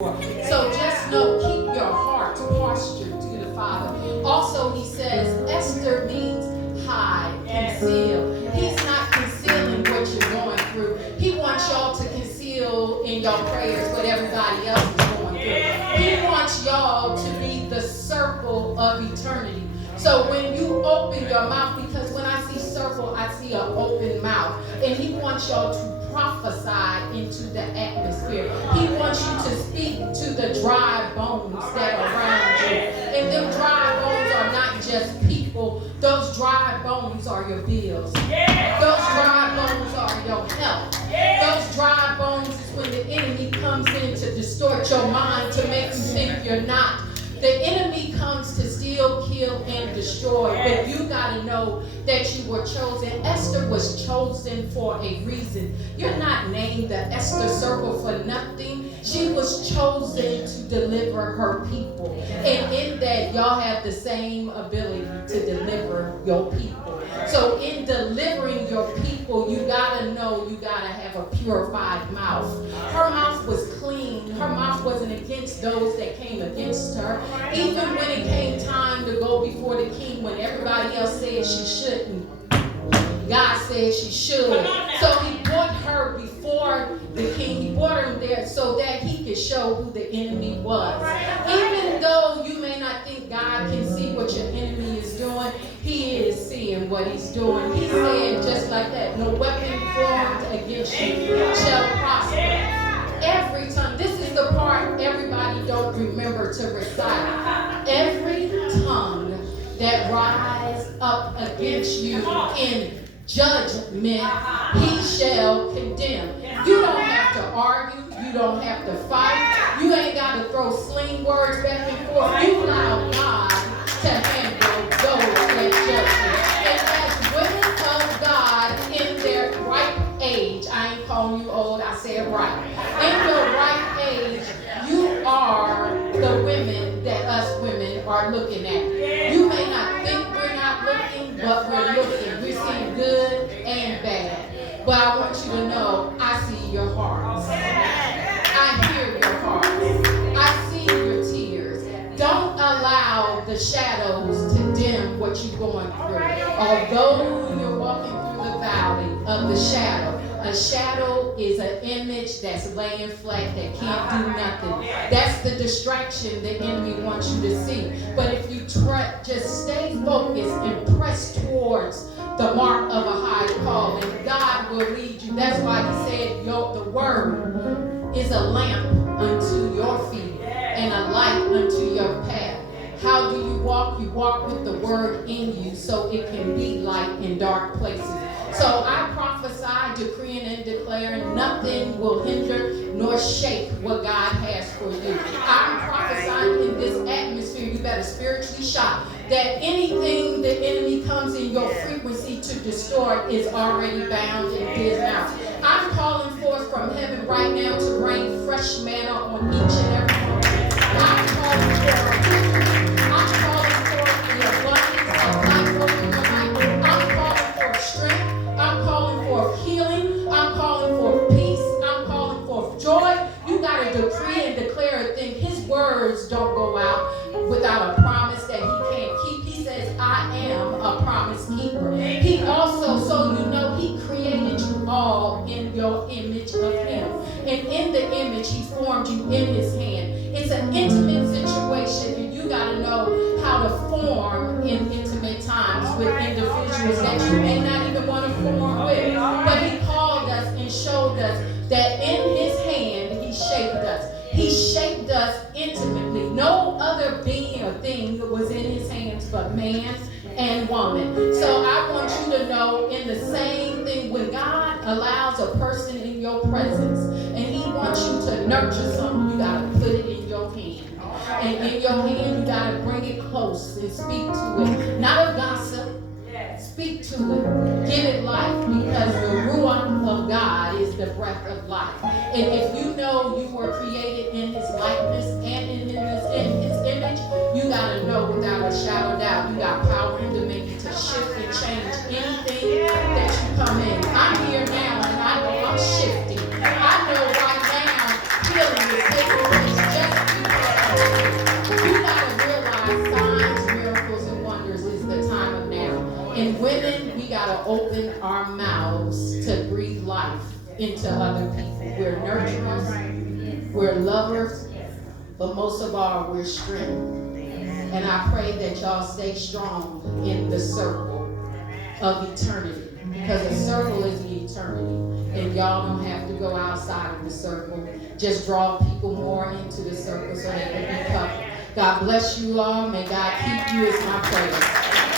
So just know, keep your heart postured to the Father. Also, he says, Esther means hide, conceal. He's not concealing what you're going through. He wants y'all to conceal in your prayers what everybody else is going through. He wants y'all to be the circle of eternity. So when you open your mouth, because when I see circle, I see an open mouth. And he wants y'all to prophesy into the atmosphere. He wants you to speak to the dry bones that are around you. And them dry bones are not just people. Those dry bones are your bills. Those dry bones are your health. Those dry bones is when the enemy comes in to distort your mind, to make you think you're not. The enemy comes to steal, kill, and destroy. But you got to know that you were chosen. Esther was chosen for a reason. You're not named the Esther Circle for nothing. She was chosen to deliver her people. And in that, y'all have the same ability to deliver your people. So in delivering your people, you got to know you got to have a purified mouth. Her mouth was clean. Her mouth wasn't against those that came against her. Even when it came time to go before the king, when everybody else said she shouldn't, God said she should. So he brought her before the king. He brought her there so that he could show who the enemy was. Even though you may not think God can see what your enemy is doing, he is seeing what he's doing. He said just like that, no weapon formed against you shall prosper. Every tongue, this is the part everybody don't remember to recite. Every tongue that rise up against you in judgment, he shall condemn. You don't have to argue. You don't have to fight. You ain't got to throw sling words back and forth. You allow God to handle those that judge you. And as women of God in their right age, I ain't calling you old, I said right. In your right age, you are the women that us women are looking at. You may not think we're not looking, but we're looking. We're seeing good and bad. But I want you to know, I see your hearts. I hear your hearts. I see your tears. Don't allow the shadows to dim what you're going through. Although you're walking through the valley of the shadow, a shadow is an image that's laying flat that can't do nothing. That's the distraction the enemy wants you to see. But if you just stay focused and press towards the mark of a high call, and God will lead you. That's why he said the word is a lamp unto your feet and a light unto your path. How do you walk? You walk with the word in you so it can be light in dark places. So I prophesy, decreeing and declaring nothing will hinder nor shake what God has for you. I'm prophesying in this atmosphere, you better spiritually shock, that anything the enemy comes in your frequency to distort is already bound and his out. I'm calling forth from heaven right now to rain fresh manna on each and every one of you. I'm calling forth the abundance of life over your life. I'm calling forth strength. I'm calling forth healing. I'm calling forth peace. I'm calling forth joy. You got to decree and declare a thing. His words don't go out without a promise that he can't keep. He says, I am a promise keeper. He also, so you know, he created you all in your image of him. And in the image, he formed you in his hand. It's an intimate situation, and you got to know how to form in intimate times with individuals that you may not even want to form with. But he called us and showed us that in his hand, he shaped us. He shaped us intimately. No other being or thing was in his hands but man and woman. So I want you to know, in the same thing, when God allows a person in your presence and he wants you to nurture something, you got to put it in your hand. And in your hand, you got to bring it close and speak to it. Not a gossip. Speak to it. Give it life, because the Ruach of God is the breath of life. And if you know you were created in his likeness and in his image, you got to know without a shadow of doubt, you got power and dominion to shift and change anything that you come in. I'm here now, and I know I'm shifting. I know right now healing is taking place. our mouths to breathe life into other people. We're nurturers, we're lovers, but most of all, we're strength. And I pray that y'all stay strong in the circle of eternity, because the circle is the eternity, and y'all don't have to go outside of the circle. Just draw people more into the circle so they can be covered. God bless you all. May God keep you is my prayer.